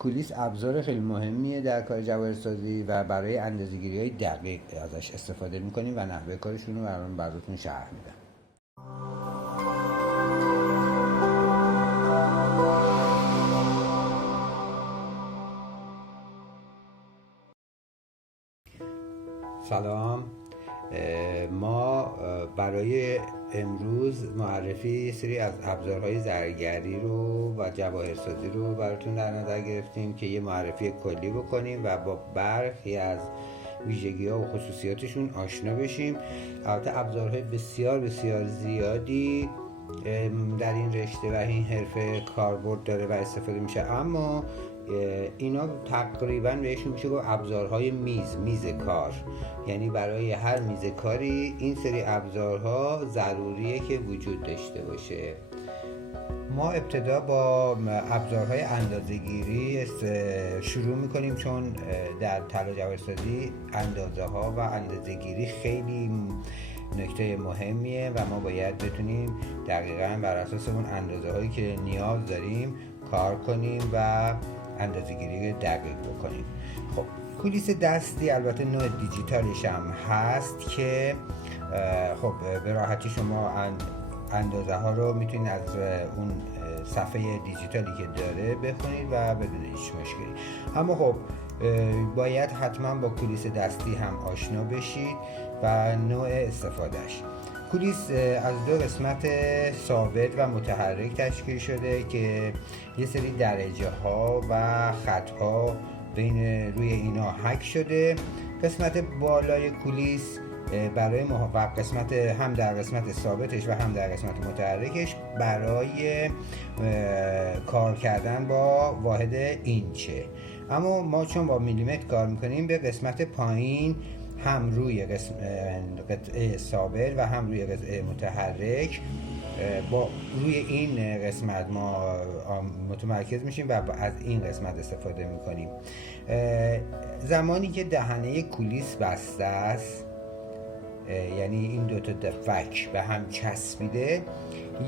کولیس ابزار خیلی مهمیه در کار جواهرسازی و برای اندازه‌گیری‌های دقیق ازش استفاده می‌کنیم و نحوه کارشون رو براتون شرح میدم. سلام. ما برای امروز معرفی سری از ابزارهای زرگری رو و جواهرسازی رو براتون در نظر گرفتیم که یه معرفی کلی بکنیم و با برخی از ویژگی‌ها و خصوصیاتشون آشنا بشیم. البته ابزارهای بسیار بسیار زیادی در این رشته و این حرفه کاربرد داره و استفاده میشه، اما اینا تقریبا بهشون میشه گفت ابزارهای میز کار. یعنی برای هر میز کاری این سری ابزارها ضروریه که وجود داشته باشه. ما ابتدا با ابزارهای اندازه‌گیری شروع میکنیم، چون در طلا جواهرسازی اندازه ها و اندازه‌گیری خیلی نکته مهمیه و ما باید بتونیم دقیقاً بر اساس اون اندازه هایی که نیاز داریم کار کنیم و اندازه‌گیری دقیق بکنیم. خب کولیس دستی البته نوع دیجیتالش هم هست که خب به راحتی شما اندازه ها رو میتونید از اون صفحه دیجیتالی که داره بخونید و بدون هیچ مشکلی. اما خب باید حتما با کولیس دستی هم آشنا بشید و نوع استفادهش. کولیس از دو قسمت ثابت و متحرک تشکیل شده که یه سری درجه ها و خط ها بین روی اینا حک شده. قسمت بالای کولیس برای قسمت هم در قسمت ثابتش و هم در قسمت متحرکش برای کار کردن با واحد اینچه، اما ما چون با میلیمتر کار میکنیم به قسمت پایین هم روی قطعه ثابت و هم روی قطعه متحرک با روی این قسمت ما متمرکز میشیم و از این قسمت استفاده میکنیم. زمانی که دهنه کولیس بسته است، یعنی این دوتا فک به هم چسبیده،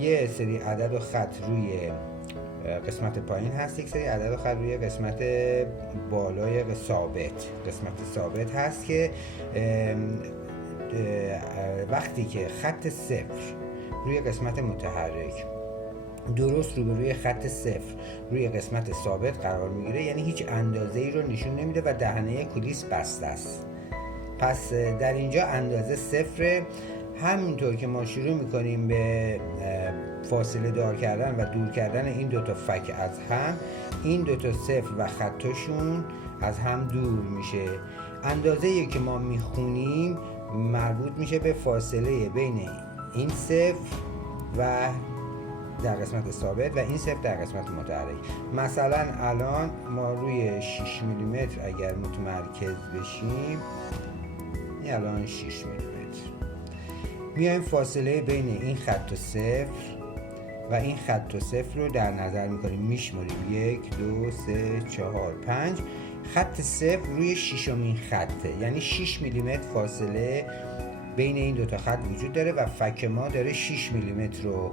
یه سری عدد و خط روی قسمت پایین هست، یک سری عدد و خط روی قسمت بالای قسمت ثابت هست که وقتی که خط صفر روی قسمت متحرک درست روبروی خط صفر روی قسمت ثابت قرار میگیره، یعنی هیچ اندازه‌ای رو نشون نمیده و دهنه کولیس بسته است. پس در اینجا اندازه صفره. همینطور که ما شروع میکنیم به فاصله دار کردن و دور کردن این دوتا فک از هم، این دوتا صفر و خطاشون از هم دور میشه. اندازه‌ای که ما میخونیم مربوط میشه به فاصله بین این صفر و در قسمت ثابت و این صفر در قسمت متحرک. مثلا الان ما روی 6 میلیمتر اگر متمرکز بشیم، این الان 6 میلیمتر، میایم فاصله بین این خط و صفر و این خط و صفر رو در نظر میکنیم، میشماریم 1 2 3 4 5. خط صفر روی ششمین خطه، یعنی 6 میلیمتر فاصله بین این دوتا خط وجود داره و فک ما داره 6 میلیمتر رو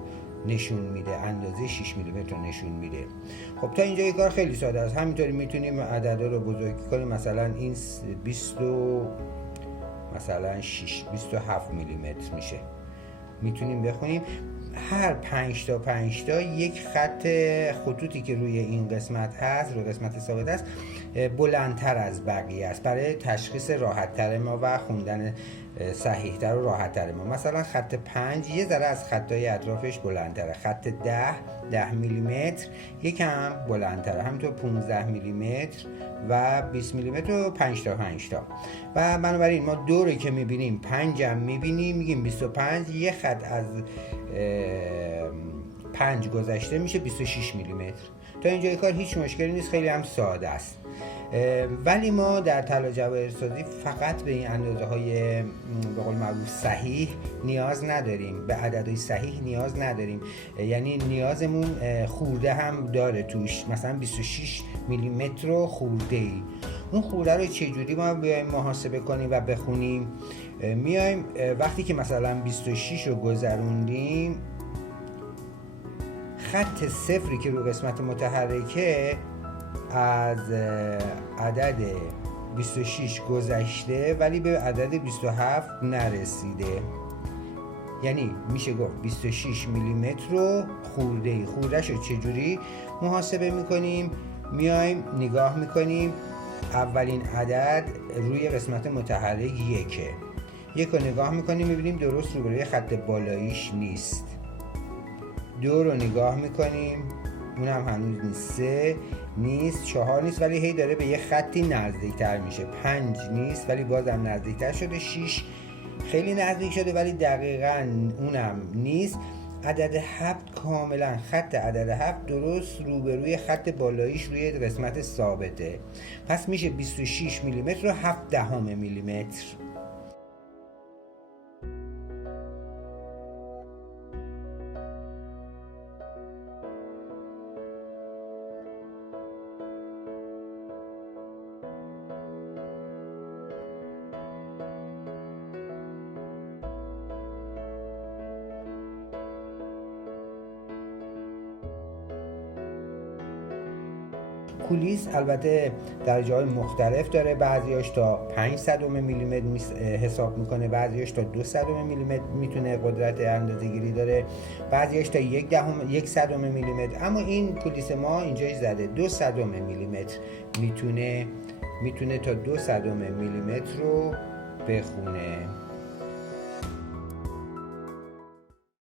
نشون میده، اندازه 6 میلیمتر رو نشون میده. خب تا اینجا کار خیلی ساده است. همینطوری میتونیم عددا رو بزرگ کنیم. مثلا این 27 میلیمتر میشه، میتونیم بخونیم. هر 5 تا یک خطوطی که روی این قسمت هست، روی قسمت ثابت هست، بلندتر از بقیه است برای تشخیص راحت‌تر ما و خوندن صحیح‌تر و راحت‌تر ما. مثلا خط 5 یه ذره از خطای اطرافش بلندتره، خط 10 میلیمتر یکم بلندتره، همینطور 15 میلیمتر و 20 میلیمتر و 5 تا و بنابراین ما دوره که میبینیم 5 هم میبینیم، میگیم 25 یه خط از 5 گذشته میشه 26 میلیمتر. تا اینجای کار هیچ مشکلی نیست، خیلی هم ساده است. ولی ما در طلا جواهرسازی فقط به این اندازه های به قول معروف صحیح نیاز نداریم، به عددهای صحیح نیاز نداریم. یعنی نیازمون خورده هم داره توش، مثلا 26 میلیمتر رو خورده ای. اون خورده رو چجوری ما بیایم محاسبه کنیم و بخونیم؟ میایم وقتی که مثلا 26 رو گذروندیم، خط صفری که رو قسمت متحرکه از عدد 26 گذشته ولی به عدد 27 نرسیده. یعنی میشه گفت 26 میلیمتر رو خوردهش رو چجوری محاسبه میکنیم؟ میایم نگاه میکنیم اولین عدد روی قسمت متحرک یک رو نگاه میکنیم میبینیم درست روبروی خط بالاییش نیست. 2 رو نگاه میکنیم اونم هنوز نیست. 3 نیست. 4 نیست ولی هی داره به یه خطی نزدیکتر میشه. 5 نیست ولی بازم نزدیکتر شده. 6 خیلی نزدیک شده ولی دقیقاً اونم نیست. عدد 7 کاملا خط عدد 7 درست روبروی خط بالاییش روی قسمت ثابته. پس میشه 26 میلیمتر و 7 میلیمتر. کولیس البته درجه‌های مختلف داره، بعضیاش تا 500 میلیمتر حساب میکنه، بعضیاش تا 200 میلیمتر میتونه قدرت اندازه‌گیری داره، بعضیاش تا 100 میلیمتر. اما این کولیس ما اینجاش زده 200 میلیمتر میتونه تا 200 میلیمتر رو بخونه.